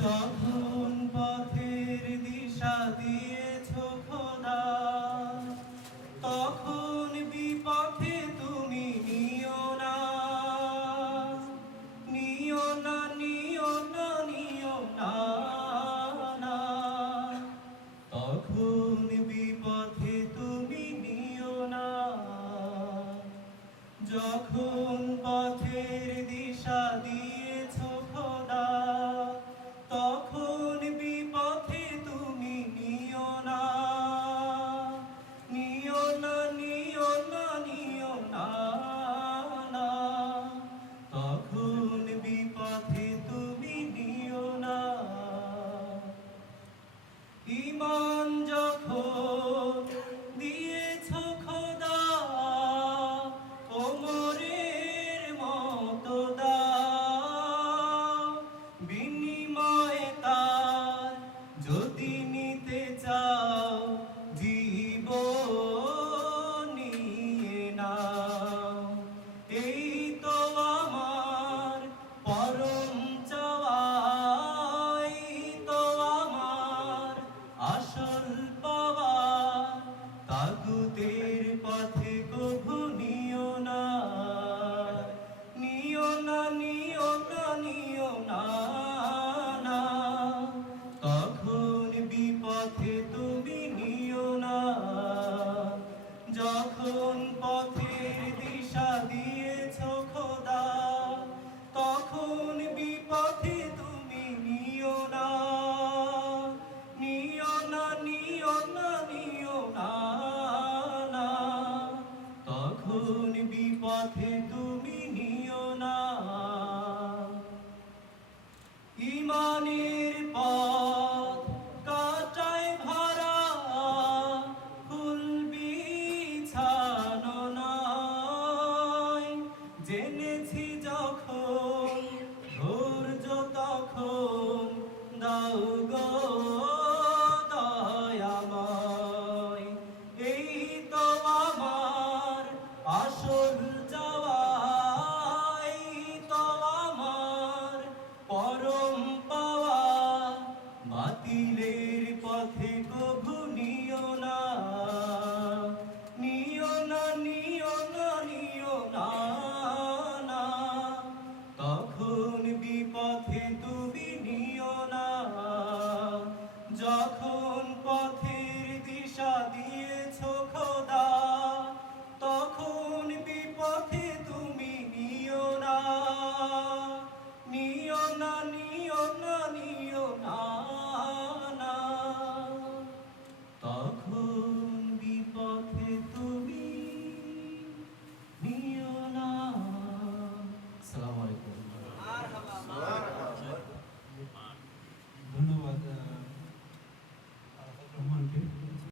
যখন পথের দিশা দিয়েছ খোদা, তখন বিপথে তুমি নিও না, নিও না, নিও না, নিও না, না। তখন বিপথে তুমি নিও না। যখন পথের দিশা দিয়েছ খোদা, তখন বিপথে তুমি নিও না, নিও না, নিও না, নিও না, না। তখন বিপথে তুমি নিও না। ঈমান যখন দিয়েছ খোদা, ওমরের মতো দাও, বিনিময়ে তার যদি নিতে চাও, জীবন নিয়ে নাও। এই তো আমার পরম চাওয়া, এই তো আমার আসল পাওয়া। তাগুতের পথে কভু নিও না, নিও না, নিও না, নিও না, না। তখন বিপথে তুমি নিও না। যখন পথের দিশা দিয়েছ খোদা, তখন বিপথে তুমি নিও না, নিও না, নিও না, নিও না, না। তখন বিপথে তুমি নিও না। ঈমানের পথ কাঁটায় ভরা, ফুল বিছানো নয়। জেনেছি যখন